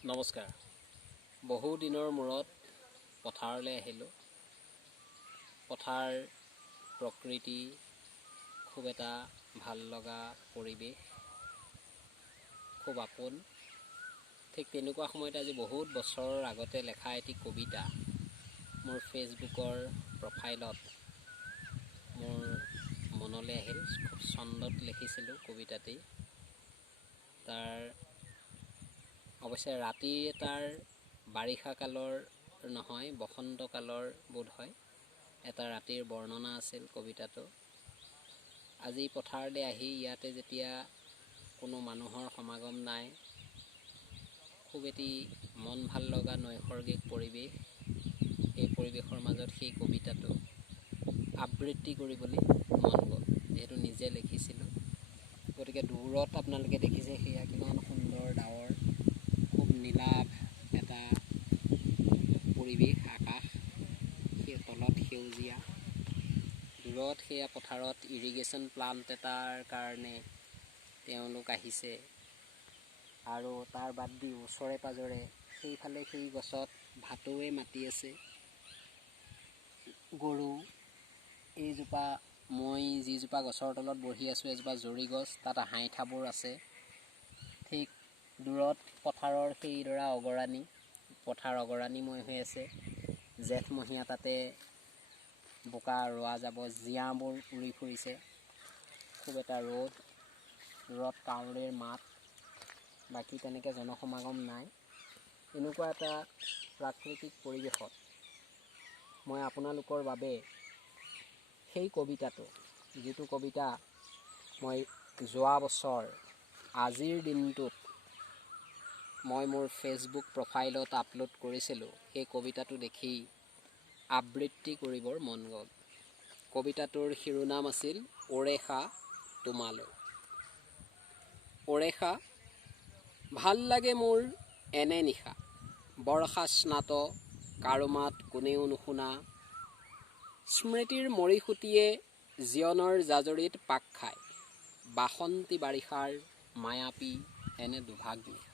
নমস্কাৰ। বহু দিনৰ মূৰত পথাৰলৈ আহিলোঁ। পথাৰ প্ৰকৃতি খুব এটা ভাল লগা পৰিৱেশ, খুব আপোন। ঠিক তেনেকুৱা সময়ত আজি বহুত বছৰৰ আগতে লেখা এটি কবিতা মোৰ ফেচবুকৰ প্ৰফাইলত মোৰ মনলৈ আহিল। খুব ছন্দত লিখিছিলোঁ কবিতাটি। অৱশ্যে ৰাতি তাৰ বাৰিষা কালৰ নহয়, বসন্ত কালৰ বোধ হয় এটা ৰাতিৰ বৰ্ণনা আছিল কবিতাটো। আজি পথাৰলৈ আহি ইয়াতে যেতিয়া কোনো মানুহৰ সমাগম নাই, খুব এটি মন ভাল লগা নৈসৰ্গিক পৰিৱেশ, এই পৰিৱেশৰ মাজত সেই কবিতাটো আবৃত্তি কৰিবলৈ মন গ'ল। যিহেতু নিজে লিখিছিলোঁ, গতিকে দূৰত আপোনালোকে দেখিছে সেয়া কিমান সুন্দৰ ডাৱৰ, খুব নীলাভ এটা পৰিৱেশ, আকাশ, সেই তলত সেউজীয়া। দূৰত সেয়া পথাৰত ইৰিগেশ্যন প্লাণ্ট এটাৰ কাৰণে তেওঁলোক আহিছে, আৰু তাৰ বাদ দি ওচৰে পাঁজৰে সেইফালে সেই গছত ভাটৌৱে মাতি আছে। গৰু, এইজোপা মই যিজোপা গছৰ তলত বহি আছোঁ এজোপা জৰি গছ, তাত হাইঠাবোৰ আছে। ঠিক দূৰত পথাৰৰ সেইডৰা অগৰানী, পথাৰ অগৰানীময় হৈ আছে। জেঠমহীয়া তাতে বোকা ৰোৱা যাব, জীয়াবোৰ উৰি ফুৰিছে। খুব এটা ৰ'দত কাউৰীৰ মাত, বাকী তেনেকৈ জনসমাগম নাই। এনেকুৱা এটা প্ৰাকৃতিক পৰিৱেশত মই আপোনালোকৰ বাবে সেই কবিতাটো, যিটো কবিতা মই যোৱা বছৰ আজিৰ দিনটোত মই মোৰ ফেচবুক প্ৰফাইলত আপলোড কৰিছিলোঁ, সেই কবিতাটো দেখি আবৃত্তি কৰিবৰ মন গ'ল। কবিতাটোৰ শিৰোনাম আছিল ওৰেষা তোমালৈ। ওৰেষা, ভাল লাগে মোৰ এনে নিশা, বৰ্ষা স্নাত, কাৰো মাত কোনেও নুশুনা, স্মৃতিৰ মৰিসুঁতিয়ে জীৱনৰ জাজৰিত পাক খায়, বাসন্তী বাৰিষাৰ মায়াপী এনে দুভাগ নিশা।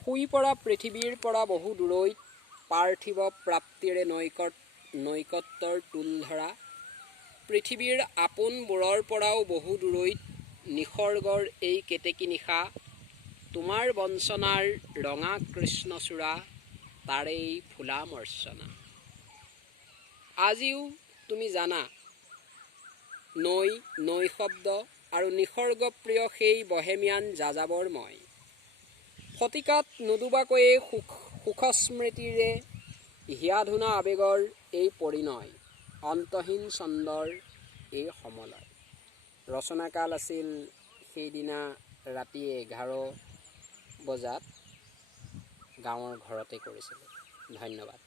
শুই পৰা পৃথিৱীৰ পৰা বহু দূৰৈত, পাৰ্থিৱ প্ৰাপ্তিৰে নৈকট্যৰ টোল ধৰা, পৃথিৱীৰ আপোনবোৰৰ পৰাও বহু দূৰৈত, নিসৰ্গৰ এই কেতেকী নিশা, তোমাৰ বঞ্চনাৰ ৰঙা কৃষ্ণচূড়া, তাৰেই ফুলা মৰ্চনা। আজিও তুমি জানা, নৈ শব্দ আৰু নিসৰ্গপ্ৰিয় সেই বহেমিয়ান যাযাবৰ মই, শতিকাত নুডুবাকৈয়ে সুখস্মৃতিৰে হিয়াধুনা আৱেগৰ এই পৰিণয়, অন্তহীন ছন্দৰ এই সমলয়। ৰচনাকাল আছিল সেইদিনা ৰাতি 11 বজাত গাঁৱৰ ঘৰতে কৰিছিলোঁ। ধন্যবাদ।